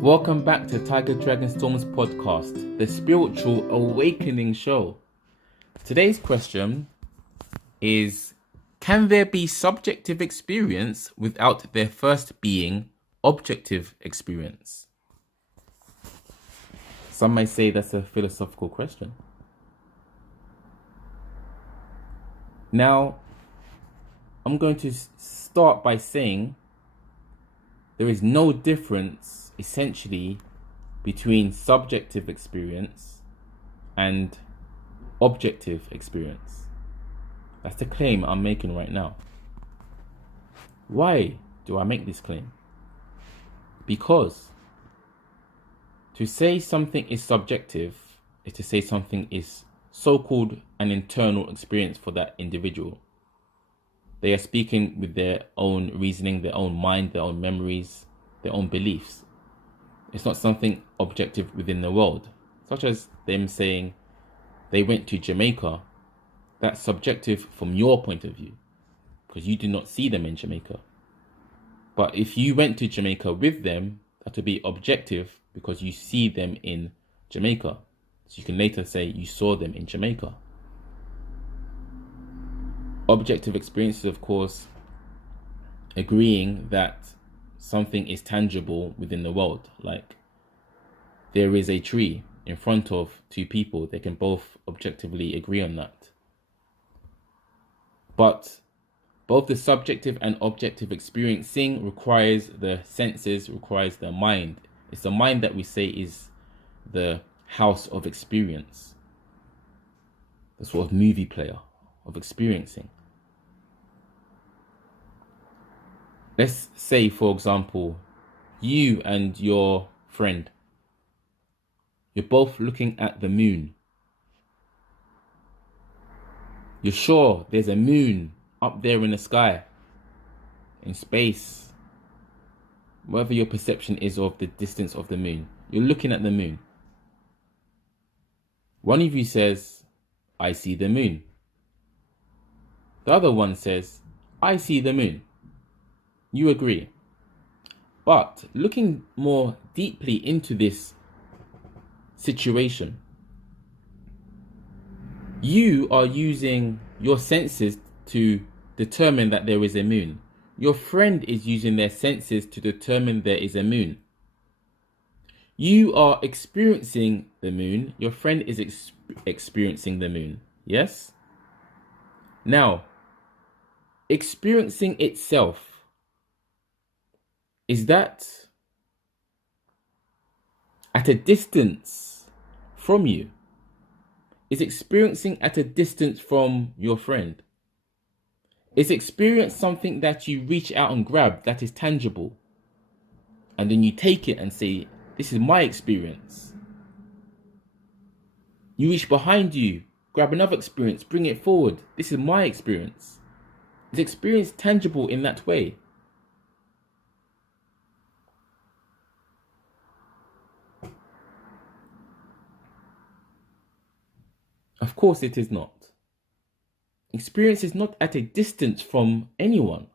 Welcome back to Tiger Dragon Storm's podcast, the spiritual awakening show. Today's question is, can there be subjective experience without there first being objective experience? Some may say that's a philosophical question. Now, I'm going to start by saying there is no difference essentially between subjective experience and objective experience. That's the claim I'm making right now. Why do I make this claim? Because to say something is subjective is to say something is so-called an internal experience for that individual. They are speaking with their own reasoning, their own mind, their own memories, their own beliefs. It's not something objective within the world, such as them saying they went to Jamaica. That's subjective from your point of view, because you did not see them in Jamaica. But if you went to Jamaica with them, that would be objective because you see them in Jamaica. So you can later say you saw them in Jamaica. Objective experiences, of course, agreeing that something is tangible within the world. Like there is a tree in front of two people. They can both objectively agree on that. But both the subjective and objective experiencing requires the senses, requires the mind. It's the mind that we say is the house of experience. The sort of movie player of experiencing. Let's say, for example, you and your friend, you're both looking at the moon. You're sure there's a moon up there in the sky, in space, whatever your perception is of the distance of the moon. You're looking at the moon. One of you says, I see the moon. The other one says, I see the moon. You agree. But looking more deeply into this situation, you are using your senses to determine that there is a moon. Your friend is using their senses to determine there is a moon. You are experiencing the moon. Your friend is experiencing the moon. Yes? Now, experiencing itself, is that at a distance from you? Is experiencing at a distance from your friend? Is experience something that you reach out and grab that is tangible? And then you take it and say, this is my experience. You reach behind you, grab another experience, bring it forward. This is my experience. Is experience tangible in that way? Of course it is not. Experience is not at a distance from anyone.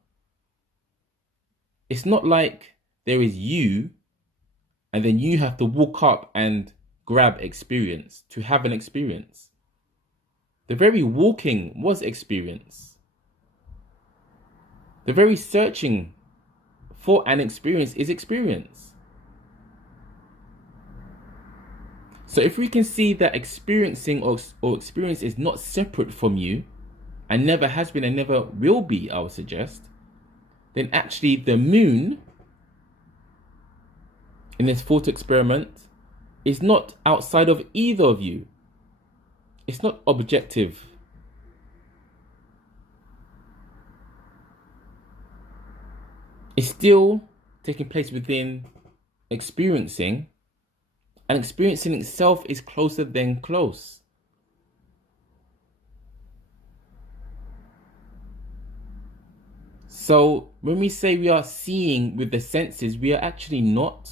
It's not like there is you and then you have to walk up and grab experience to have an experience. The very walking was experience. The very searching for an experience is experience. So if we can see that experiencing or experience is not separate from you, and never has been and never will be, I would suggest, then actually the moon in this thought experiment is not outside of either of you. It's not objective. It's still taking place within experiencing, and experiencing itself is closer than close. So when we say we are seeing with the senses, we are actually not,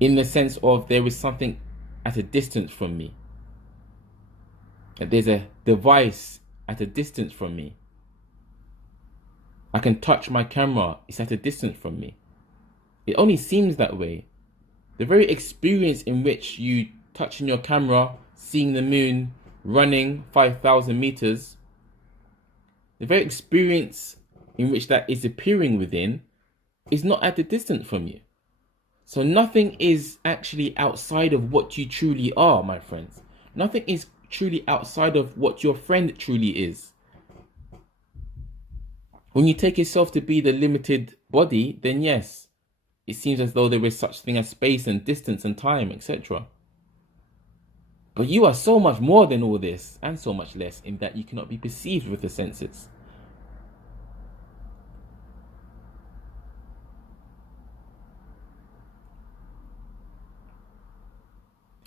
in the sense of there is something at a distance from me. That there's a device at a distance from me. I can touch my camera, it's at a distance from me. It only seems that way. The very experience in which you touching your camera, seeing the moon, running 5,000 meters, the very experience in which that is appearing within is not at a distance from you. So nothing is actually outside of what you truly are, my friends. Nothing is truly outside of what your friend truly is. When you take yourself to be the limited body, then yes, it seems as though there is such thing as space and distance and time, etc. But you are so much more than all this, and so much less, in that you cannot be perceived with the senses.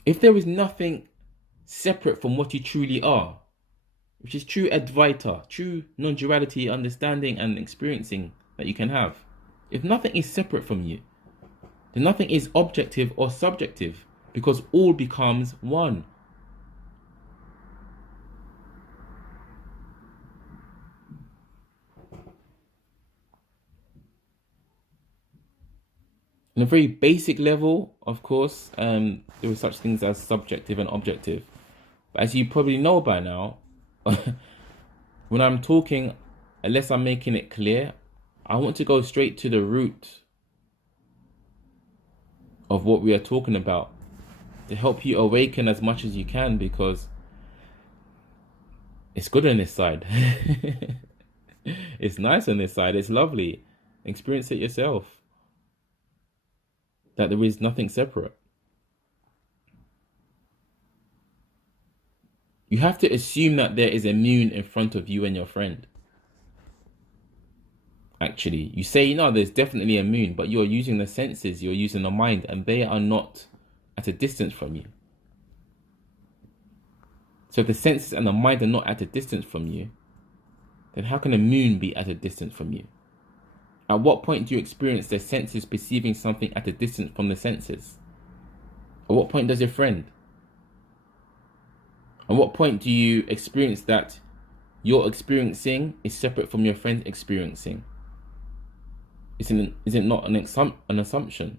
If there is nothing separate from what you truly are, which is true Advaita, true non-duality understanding and experiencing that you can have, if nothing is separate from you, then nothing is objective or subjective, because all becomes one. On a very basic level, of course, there are such things as subjective and objective. But as you probably know by now, when I'm talking, unless I'm making it clear, I want to go straight to the root of what we are talking about to help you awaken as much as you can, because it's good on this side. It's nice on this side. It's lovely. Experience it yourself. That there is nothing separate. You have to assume that there is a moon in front of you and your friend. Actually, you say, no, there's definitely a moon, but you're using the senses, you're using the mind, and they are not at a distance from you. So if the senses and the mind are not at a distance from you, then how can a moon be at a distance from you? At what point do you experience the senses perceiving something at a distance from the senses? At what point does your friend? At what point do you experience that your experiencing is separate from your friend's experiencing? Is it not an assumption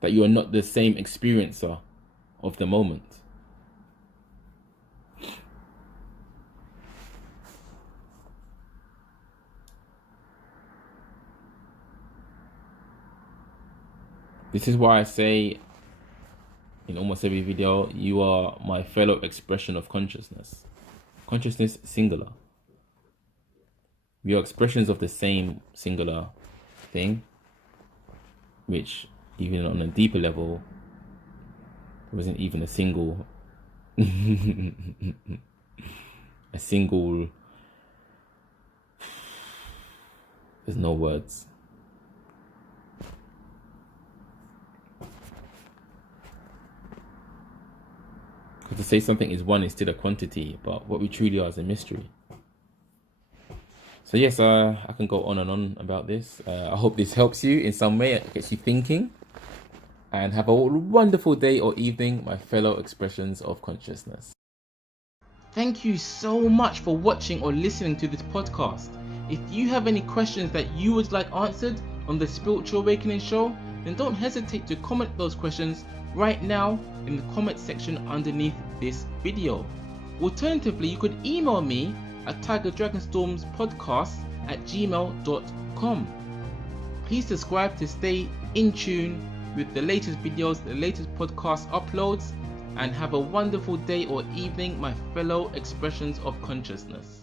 that you are not the same experiencer of the moment? This is why I say in almost every video, you are my fellow expression of consciousness. Consciousness singular. We are expressions of the same singular thing, which even on a deeper level, there wasn't even a single there's no words. To say something is one is still a quantity, but what we truly are is a mystery. So yes, I can go on and on about this. I hope this helps you in some way, it gets you thinking. And have a wonderful day or evening, my fellow expressions of consciousness. Thank you so much for watching or listening to this podcast. If you have any questions that you would like answered on the Spiritual Awakening Show, then don't hesitate to comment those questions right now in the comment section underneath this video. Alternatively, you could email me at tigerdragonstormspodcast@gmail.com. Please subscribe to stay in tune with the latest videos, the latest podcast uploads, and have a wonderful day or evening, my fellow expressions of consciousness.